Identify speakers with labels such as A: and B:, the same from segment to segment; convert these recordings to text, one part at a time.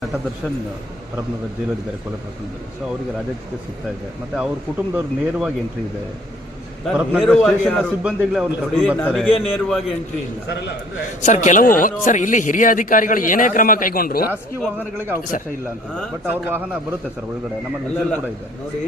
A: ನಟ ದರ್ಶನ್ ಹರಪನಗರ ಜೈಲಲ್ಲಿದ್ದಾರೆ ಕೊಲೆ ಪ್ರಕರಣದಲ್ಲಿ. ಸೊ ಅವರಿಗೆ ರಾಜಕೀಯ ಸಿಗ್ತಾ ಇದೆ, ಮತ್ತೆ ಅವ್ರ ಕುಟುಂಬದವ್ರು ನೇರವಾಗಿ ಎಂಟ್ರಿ ಇದೆ. ಸಿಬ್ಬಂದಿಗಳೇ ಅವ್ರನ್ನ ಕರ್ಕೊಂಡು ಬರ್ತಾರೆ.
B: ನೇರವಾಗಿ ಎಂಟ್ರಿ ಇಲ್ಲ
C: ಸರ್. ಕೆಲವು ಸರ್ ಇಲ್ಲಿ ಹಿರಿಯ ಅಧಿಕಾರಿಗಳು ಏನೇ ಕ್ರಮ ಕೈಗೊಂಡ್ರು
A: ಖಾಸಗಿ ವಾಹನಗಳಿಗೆ ಅವಕಾಶ ಇಲ್ಲ ಅಂತ, ಬಟ್ ಅವ್ರ ವಾಹನ ಬರುತ್ತೆ ಸರ್ ಒಳಗಡೆ. ನಮ್ಮಲ್ಲಿ ಕೂಡ ಇದೆ
B: ನೋಡಿ,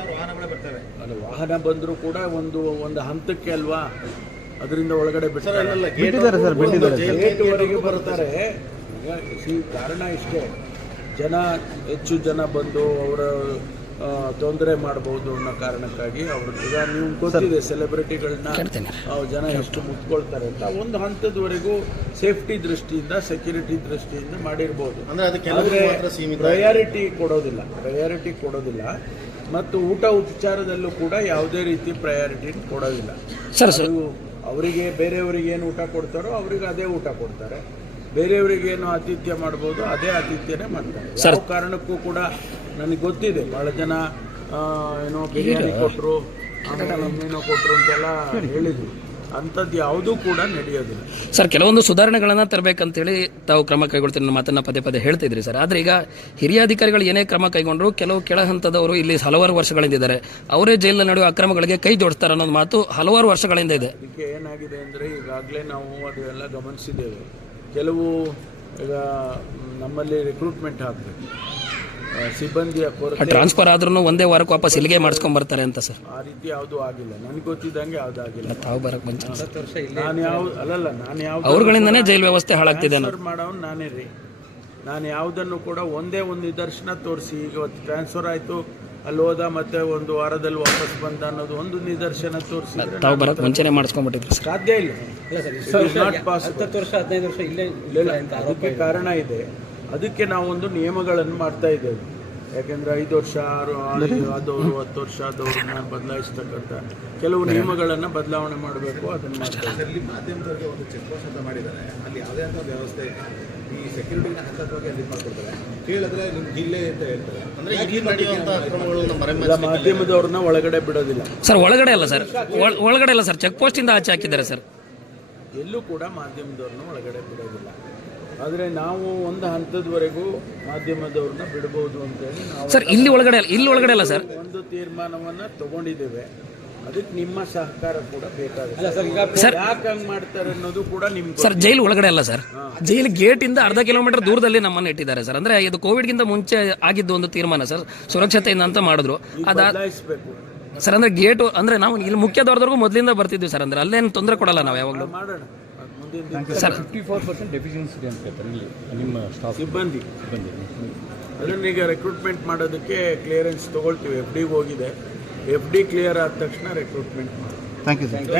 B: ವಾಹನ ಬಂದರೂ ಕೂಡ ಒಂದು ಹಂತಕ್ಕೆ ಅಲ್ವಾ, ಅದರಿಂದ ಒಳಗಡೆ
A: ಬಿಟ್ಟಿದ್ದಾರೆ ಸರ್,
B: ಬಿಟ್ಟಿದ್ದಾರೆ ಬರ್ತಾರೆ. ಈಗ ಕಾರಣ ಇಷ್ಟೇ, ಹೆಚ್ಚು ಜನ ಬಂದು ಅವರ ತೊಂದರೆ ಮಾಡಬಹುದು ಅನ್ನೋ ಕಾರಣಕ್ಕಾಗಿ ಅವರು ಈಗ ನೀವು ಗೊತ್ತಿದೆ ಸೆಲೆಬ್ರಿಟಿಗಳನ್ನ ಜನ ಎಷ್ಟು ಮುತ್ಕೊಳ್ತಾರೆ ಅಂತ ಒಂದು ಹಂತದವರೆಗೂ ಸೇಫ್ಟಿ ದೃಷ್ಟಿಯಿಂದ, ಸೆಕ್ಯೂರಿಟಿ ದೃಷ್ಟಿಯಿಂದ ಮಾಡಿರ್ಬೋದು. ಪ್ರಯಾರಿಟಿ ಕೊಡೋದಿಲ್ಲ ಮತ್ತು ಊಟ ಉಪಚಾರದಲ್ಲೂ ಕೂಡ ಯಾವುದೇ ರೀತಿ ಪ್ರಯಾರಿಟಿ ಕೊಡೋದಿಲ್ಲ
C: ಸರ್.
B: ಅವರಿಗೆ ಬೇರೆಯವರಿಗೆ ಏನು ಊಟ ಕೊಡ್ತಾರೋ ಅವರಿಗೆ ಅದೇ ಊಟ ಕೊಡ್ತಾರೆ, ಬೇರೆಯವರಿಗೇನು ಆತಿಥ್ಯ ಮಾಡ್ಬೋದು ಅದೇ ಆತಿಥ್ಯನೇ ಮಾಡ್ತಾರೆ. ಯಾವ ಕಾರಣಕ್ಕೂ ಕೂಡ ನನಗೆ ಗೊತ್ತಿದೆ, ಭಾಳ ಜನ ಏನೋ ಬಿರಿಯಾನಿ ಕೊಟ್ಟರು, ಏನೋ ಕೊಟ್ಟರು ಅಂತೆಲ್ಲ ಹೇಳಿದ್ರು. ಅಂಥದ್ದು ಯಾವುದೂ ಕೂಡ ನಡೆಯೋದಿಲ್ಲ
C: ಸರ್. ಕೆಲವೊಂದು ಸುಧಾರಣೆಗಳನ್ನು ತರಬೇಕಂತೇಳಿ ತಾವು ಕ್ರಮ ಕೈಗೊಳ್ತೀರಿ, ನನ್ನ ಮಾತನ್ನು ಪದೇ ಪದೇ ಹೇಳ್ತಿದ್ರಿ ಸರ್. ಆದರೆ ಈಗ ಹಿರಿಯ ಅಧಿಕಾರಿಗಳು ಏನೇ ಕ್ರಮ ಕೈಗೊಂಡ್ರು, ಕೆಲವು ಕೆಳ ಹಂತದವರು ಇಲ್ಲಿ ಹಲವಾರು ವರ್ಷಗಳಿಂದ ಇದ್ದಾರೆ, ಅವರೇ ಜೈಲಿನ ನಡೆಯುವ ಅಕ್ರಮಗಳಿಗೆ ಕೈ ಜೋಡಿಸ್ತಾರೆ ಅನ್ನೋದು ಮಾತು ಹಲವಾರು ವರ್ಷಗಳಿಂದ ಇದೆ.
B: ಅದಕ್ಕೆ ಏನಾಗಿದೆ ಅಂದರೆ, ಈಗಾಗಲೇ ನಾವು ಅದೆಲ್ಲ ಗಮನಿಸಿದ್ದೇವೆ. ಕೆಲವು ಈಗ ನಮ್ಮಲ್ಲಿ ರಿಕ್ರೂಟ್ಮೆಂಟ್ ಆಗಬೇಕು, ಸಿಬ್ಬಂದಿಯ ಕೊರತೆ,
C: ಟ್ರಾನ್ಸ್ಫರ್ ಆದ್ರೂ ಒಂದೇ ವಾರಕ್ಕೆ ವಾಪಸ್ ಇಲ್ಲಿಗೆ ಮಾಡಿಸ್ಕೊಂಡ್ ಬರ್ತಾರೆ ಅಂತ ಸರ್.
B: ಆ ರೀತಿ ಯಾವುದೂ ಆಗಿಲ್ಲ, ನನಗೆ ಗೊತ್ತಿದ್ದಂಗೆ ಯಾವುದೂ ಆಗಿಲ್ಲ.
C: ತಾವು ಬರಕ್ಕೆ ಬಂದ
B: ನಾನು ಯಾವ
C: ಅವ್ರಗಳಿಂದನೇ ಜೈಲು ವ್ಯವಸ್ಥೆ ಹಾಳಾಗ್ತಿದೆ
B: ಮಾಡೋನು ನಾನೇ ರೀ. ನಾನು ಯಾವುದನ್ನು ಕೂಡ ಒಂದೇ ಒಂದು ನಿದರ್ಶನ ತೋರಿಸಿ, ಈಗ ಟ್ರಾನ್ಸ್ಫರ್ ಆಯಿತು ಅಲ್ಲಿ ಹೋದ ಮತ್ತೆ ಒಂದು ವಾರದಲ್ಲಿ ವಾಪಸ್ ಬಂದ ಅನ್ನೋದು ಒಂದು ನಿದರ್ಶನ ತೋರಿಸಿ
C: ತಾವು ಬರಕ್ಕೆ ಮುಂಚೆನೆ ಮಾಡಿಸ್ಕೊಂಡ್ಬಿಟ್ಟಿದ್ರು.
B: ಸಾಧ್ಯ ಇಲ್ಲ. 10 ವರ್ಷ 15 ವರ್ಷ ಇಲ್ಲೇ ಅದಕ್ಕೆ ಕಾರಣ ಇದೆ. ಅದಕ್ಕೆ ನಾವೊಂದು ನಿಯಮಗಳನ್ನು ಮಾಡ್ತಾ ಇದ್ದೇವೆ. ಯಾಕೆಂದರೆ 5 ವರ್ಷ ಆದವರು 10 ವರ್ಷ ಆದವ್ರನ್ನ ಬದಲಾಯಿಸ್ತಕ್ಕಂಥ ಕೆಲವು ನಿಯಮಗಳನ್ನು ಬದಲಾವಣೆ ಮಾಡಬೇಕು. ಅದನ್ನು ಮಾಡ್ತಾರೆ.
D: ಇಲ್ಲಿ ಮಾಧ್ಯಮದವರಿಗೆ ಒಂದು ಚೆಕ್ ಪೋಸ್ಟ್ ಅಂತ ಮಾಡಿದ್ದಾರೆ, ಅಲ್ಲಿ ಯಾವುದೇ ಅಂತ ವ್ಯವಸ್ಥೆ ಈ ಸೆಕ್ಯೂರಿಟಿನ ಹಂತವಾಗಿ ಅಲ್ಲಿ ಮಾಡ್ಕೊಡ್ತಾರೆ. ಕೇಳಿದ್ರೆ ನಿಮ್ಮ ಜಿಲ್ಲೆ ಅಂತ ಹೇಳ್ತಾರೆ. ಅಂದರೆ
B: ಮಾಧ್ಯಮದವ್ರನ್ನ ಒಳಗಡೆ ಬಿಡೋದಿಲ್ಲ
C: ಸರ್. ಒಳಗಡೆ ಅಲ್ಲ ಸರ್, ಚೆಕ್ ಪೋಸ್ಟ್ ಇಂದ ಆಚೆ ಹಾಕಿದ್ದಾರೆ ಸರ್.
B: ಎಲ್ಲೂ ಕೂಡ ಮಾಧ್ಯಮದವ್ರನ್ನ ಒಳಗಡೆ ಬಿಡೋದಿಲ್ಲ. ಆದರೆ ನಾವು ಒಂದು ಹಂತದವರೆಗೂ ಮಾಧ್ಯಮದವ್ರನ್ನ ಬಿಡಬಹುದು ಅಂತೇಳಿ ನಾವು
C: ಸರ್ ಇಲ್ಲಿ ಒಳಗಡೆ ಅಲ್ಲ ಸರ್,
B: ಒಂದು ತೀರ್ಮಾನವನ್ನು ತಗೊಂಡಿದ್ದೇವೆ. ಅದಕ್ಕೆ ನಿಮ್ಮ ಸಹಕಾರ ಕೂಡ ಬೇಕಾಗುತ್ತೆ. ಯಾಕೆ ಹಂಗೆ ಮಾಡ್ತಾರೆ ಅನ್ನೋದು ಕೂಡ ನಿಮ್ಗೆ
C: ಸರ್. ಜೈಲು ಒಳಗಡೆ ಅಲ್ಲ ಸರ್, ಜೈಲು ಗೇಟ್ ಇಂದ ಅರ್ಧ ಕಿಲೋಮೀಟರ್ ದೂರದಲ್ಲಿ ನಮ್ಮನ್ನು ಇಟ್ಟಿದ್ದಾರೆ ಸರ್. ಅಂದ್ರೆ ಇದು ಕೋವಿಡ್ಗಿಂತ ಮುಂಚೆ ಆಗಿದ್ದು ಒಂದು ತೀರ್ಮಾನ ಸರ್, ಸುರಕ್ಷತೆಯಿಂದ ಅಂತ ಮಾಡಿದ್ರು.
B: ಬದಲಾಯಿಸಬೇಕು
C: ಸರ್. ಅಂದ್ರೆ ಗೇಟು ಅಂದ್ರೆ ನಾವು ಇಲ್ಲಿ ಮುಖ್ಯ ದೊರೆದವರೆಗೂ ಮೊದಲಿಂದ ಬರ್ತಿದ್ವಿ ಸರ್. ಅಂದ್ರೆ ಅಲ್ಲೇನು ತೊಂದರೆ ಕೊಡಲ್ಲ ನಾವು ಯಾವಾಗಲೂ.
B: ಮಾಡೋಣ
A: ಸರ್. 54% ಡೆಫಿಷಿಯನ್ಸಿ ಇದೆ ಅಂತ ಹೇಳ್ತಾರೆ ಇಲ್ಲಿ ನಿಮ್ಮ ಸ್ಟಾಫ್
B: ಸಿಬ್ಬಂದಿ. ಅದನ್ನೀಗ ರಿಕ್ರೂಟ್ಮೆಂಟ್ ಮಾಡೋದಕ್ಕೆ ಕ್ಲಿಯರೆನ್ಸ್ ತೊಗೊಳ್ತೀವಿ. FD ಹೋಗಿದೆ, FD ಕ್ಲಿಯರ್ ಆದ ತಕ್ಷಣ ರಿಕ್ರೂಟ್ಮೆಂಟ್ ಮಾಡಿ.
A: Thank you sir.